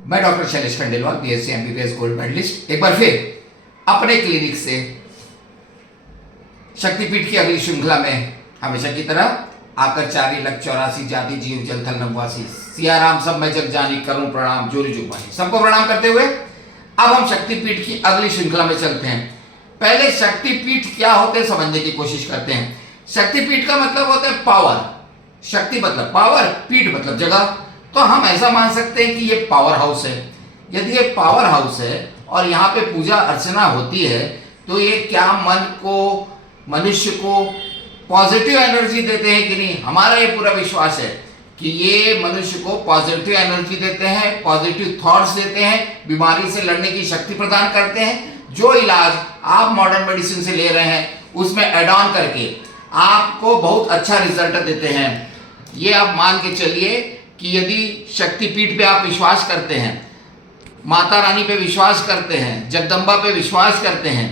मैं doctor Shailesh Khandelwal, BSc MBBS gold medalist, एक बार फिर अपने क्लिनिक से शक्तिपीठ की अगली श्रृंखला में हमेशा की तरह आकर 4,84,00,000 जाति जीव जल थल नभवासी सियाराम सब मैं जग जानी करूं प्रणाम जोरी जुबानी। सबको प्रणाम करते हुए अब हम शक्तिपीठ की अगली श्रृंखला में चलते हैं। पहले शक्तिपीठ क्या होते हैं समझने की कोशिश करते हैं। शक्तिपीठ का मतलब होता है पावर। शक्ति मतलब पावर, पीठ मतलब जगह। तो हम ऐसा मान सकते हैं कि ये पावर हाउस है। यदि ये पावर हाउस है और यहाँ पे पूजा अर्चना होती है तो ये क्या मन को, मनुष्य को पॉजिटिव एनर्जी देते हैं कि नहीं? हमारा ये पूरा विश्वास है कि ये मनुष्य को पॉजिटिव एनर्जी देते हैं, पॉजिटिव थॉट्स देते हैं, बीमारी से लड़ने की शक्ति प्रदान करते हैं। जो इलाज आप मॉडर्न मेडिसिन से ले रहे हैं उसमें एड ऑन करके आपको बहुत अच्छा रिजल्ट देते हैं। ये आप मान के चलिए कि यदि शक्तिपीठ पे आप विश्वास करते हैं, माता रानी पे विश्वास करते हैं, जगदम्बा पे विश्वास करते हैं,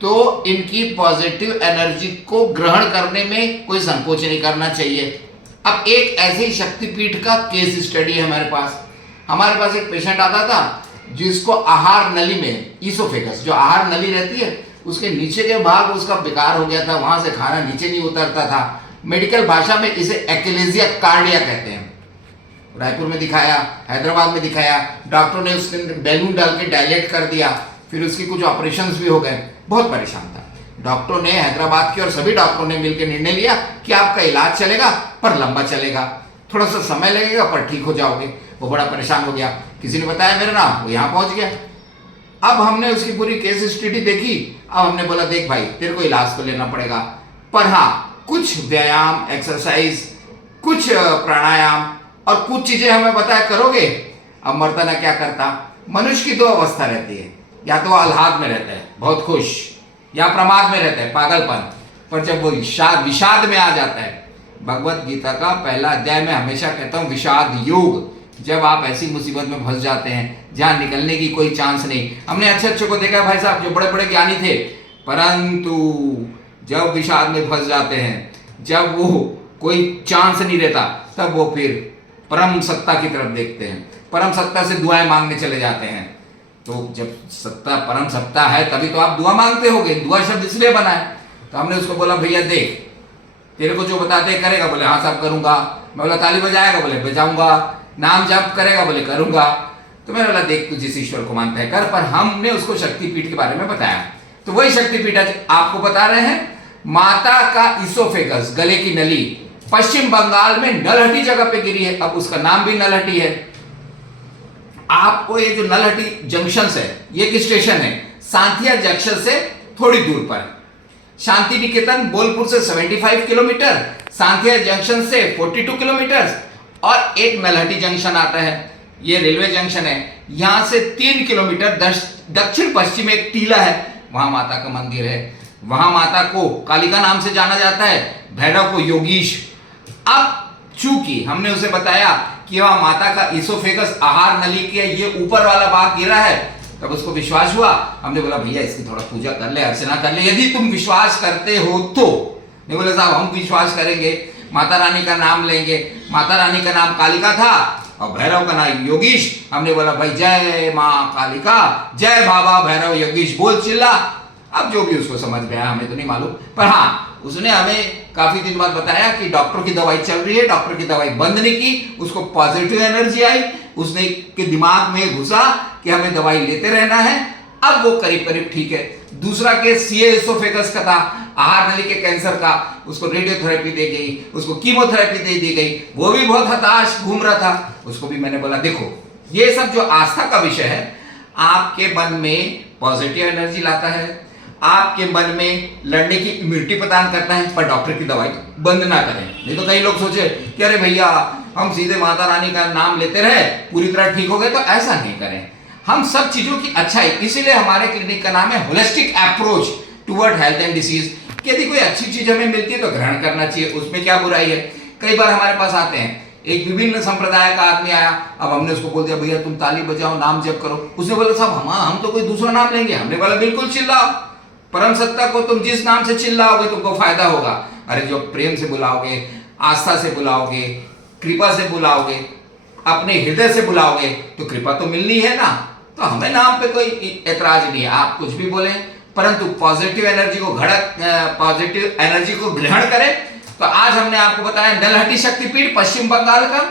तो इनकी पॉजिटिव एनर्जी को ग्रहण करने में कोई संकोच नहीं करना चाहिए। अब एक ऐसे ही शक्तिपीठ का केस स्टडी है हमारे पास एक पेशेंट आता था जिसको आहार नली में, ईसोफेगस जो आहार नली रहती है उसके नीचे के भाग उसका बेकार हो गया था, वहां से खाना नीचे नहीं उतरता था। मेडिकल भाषा में इसे एक्लेजिया कार्डिया कहते हैं। रायपुर में दिखाया, हैदराबाद में दिखाया, डॉक्टर ने उसके बैलून डाल के डायलेट कर दिया, फिर उसकी कुछ ऑपरेशंस भी हो गए। बहुत परेशान था। डॉक्टरों ने, हैदराबाद के और सभी डॉक्टरों ने मिलकर निर्णय लिया कि आपका इलाज चलेगा पर लंबा चलेगा, थोड़ा सा समय लगेगा पर ठीक हो जाओगे। वो बड़ा परेशान हो गया, किसी ने बताया मेरा नाम, वो यहाँ पहुंच गया। अब हमने उसकी पूरी केस स्टडी देखी। अब हमने बोला देख भाई तेरे को इलाज तो लेना पड़ेगा, पर हाँ कुछ व्यायाम, एक्सरसाइज, कुछ प्राणायाम और कुछ चीजें हमें बताया करोगे। अब मर्दाना क्या करता, मनुष्य की दो अवस्था रहती है, या तो आह्लाद में रहता है बहुत खुश, या प्रमाद में रहता है पागलपन। पर जब वो विषाद में आ जाता है, भगवत गीता का पहला अध्याय में हमेशा कहता हूँ विषाद योग, जब आप ऐसी मुसीबत में फंस जाते हैं जहां निकलने की कोई चांस नहीं। हमने अच्छे को देखा भाई साहब जो बड़े बड़े ज्ञानी थे, परंतु जब विषाद में फंस जाते हैं, जब वो कोई चांस नहीं रहता, तब वो फिर परम सत्ता की तरफ देखते हैं, परम सत्ता से दुआएं मांगने चले जाते हैं। तो जब सत्ता परम सत्ता है तभी तो आप दुआ मांगते होगे। दुआ शब्द इसलिए बना है। तो हमने उसको बोला भैया देख तेरे को जो बताते हैं करेगा? बोले हाँ साहब करूंगा। मैं बोला ताली बजाएगा? बोले बजाऊंगा। नाम जप करेगा? बोले करूंगा। तो मैंने बोला देख तू जिस ईश्वर को मानता है कर। पर हमने उसको शक्तिपीठ के बारे में बताया। तो वही शक्तिपीठ आपको बता रहे हैं। माता का ईसोफेगस, गले की नली, पश्चिम बंगाल में नलहटी जगह पे गिरी है। अब उसका नाम भी नलहटी है। आपको ये जो नलहटी जंक्शन है, ये एक स्टेशन है सांथिया जंक्शन से थोड़ी दूर पर। शांति निकेतन बोलपुर से 75 किलोमीटर, सांथिया जंक्शन से 42 किलोमीटर और एक नलहटी जंक्शन आता है। ये रेलवे जंक्शन है। यहां से 3 किलोमीटर दक्षिण पश्चिम एक टीला है, वहां माता का मंदिर है। वहां माता को कालिका नाम से जाना जाता है, भैरव को योगीश। अब चूंकि हमने उसे बताया कि वह माता का ईसोफेगस आहार नली के ये ऊपर वाला भाग गिरा है, तब उसको विश्वास हुआ। हमने बोला भैया इसकी थोड़ा पूजा कर ले, अर्चना कर ले, यदि तुम विश्वास करते हो तो। नहीं बोले साहब हम विश्वास करेंगे, माता रानी का नाम लेंगे। माता रानी का नाम कालिका था और भैरव का नाम योगीश। हमने बोला भाई जय माँ कालिका, जय बाबा भैरव योगीश, बोल चिल्ला। अब जो भी उसको समझ में आया, हमें तो नहीं मालूम, पर हाँ उसने हमें काफी दिन बाद बताया कि डॉक्टर की दवाई चल रही है, डॉक्टर की दवाई बंद नहीं की, उसको पॉजिटिव एनर्जी आई, उसने के दिमाग में घुसा कि हमें दवाई लेते रहना है। अब वो करीब करीब ठीक है। दूसरा केस सीए एसोफेगस का था, आहार नली के कैंसर का, उसको रेडियोथेरेपी दे गई, उसको कीमोथेरेपी दे दी गई, वो भी बहुत हताश घूम रहा था। उसको भी मैंने बोला देखो ये सब जो आस्था का विषय है आपके मन में पॉजिटिव एनर्जी लाता है, आपके मन में लड़ने की इम्यूनिटी प्रदान करता है, पर डॉक्टर की दवाई बंद ना करें। नहीं तो कई लोग सोचे कि अरे भैया हम सीधे माता रानी का नाम लेते रहे, पूरी तरह ठीक हो गए, तो ऐसा नहीं करें। हम सब चीजों की अच्छाई, इसीलिए हमारे क्लिनिक का नाम है holistic approach toward health and disease. यदि कोई अच्छी चीज हमें मिलती है तो ग्रहण करना चाहिए, उसमें क्या बुराई है। कई बार हमारे पास आते हैं, एक विभिन्न संप्रदाय का आदमी आया, अब हमने उसको बोल दिया भैया तुम ताली बजाओ, नाम जप करो। उसने बोला साहब हम तो कोई दूसरा नाम लेंगे। हमने बोला बिल्कुल चिल्लाओ, परम सत्ता को तुम जिस नाम से चिल्लाओगे तुमको फायदा होगा। अरे जो प्रेम से बुलाओगे, आस्था से बुलाओगे, कृपा से बुलाओगे, अपने हृदय से बुलाओगे तो कृपा तो मिलनी है ना। तो हमें नाम पे कोई ऐतराज नहीं है, आप कुछ भी बोले, परंतु पॉजिटिव एनर्जी को पॉजिटिव एनर्जी को ग्रहण करें। तो आज हमने आपको बताया नलहट्टी शक्तिपीठ पश्चिम बंगाल का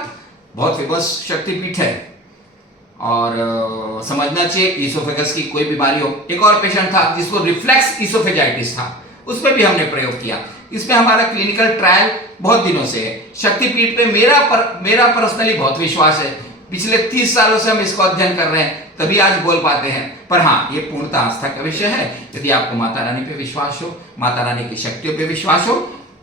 बहुत फेमस शक्तिपीठ है, और समझना चाहिए इसोफेगस की कोई बीमारी हो। एक और पेशेंट था जिसको रिफ्लेक्स इसोफेजाइटिस था, उस पर भी हमने प्रयोग किया। इसमें हमारा क्लिनिकल ट्रायल बहुत दिनों से है। शक्तिपीठ पे मेरा पर्सनली बहुत विश्वास है। पिछले 30 सालों से हम इसको अध्ययन कर रहे हैं, तभी आज बोल पाते हैं। पर हाँ, ये पूर्णतः आस्था का विषय है। यदि आपको माता रानी पे विश्वास हो, माता रानी की शक्तियों पे विश्वास हो,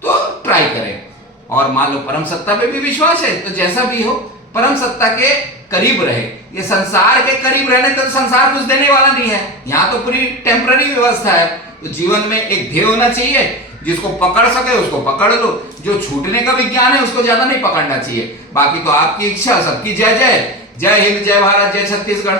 तो ट्राई करें। और मान लो परम सत्ता पे भी विश्वास है, तो जैसा भी हो परम सत्ता के करीब रहे। ये संसार के करीब रहने तो संसार कुछ देने वाला नहीं है, यहाँ तो पूरी टेम्पररी व्यवस्था है। तो जीवन में एक ध्येय होना चाहिए, जिसको पकड़ सके उसको पकड़ लो। जो छूटने का विज्ञान है उसको ज्यादा नहीं पकड़ना चाहिए। बाकी तो आपकी इच्छा, सबकी जय जय। जय हिंद, जय भारत, जय छत्तीसगढ़।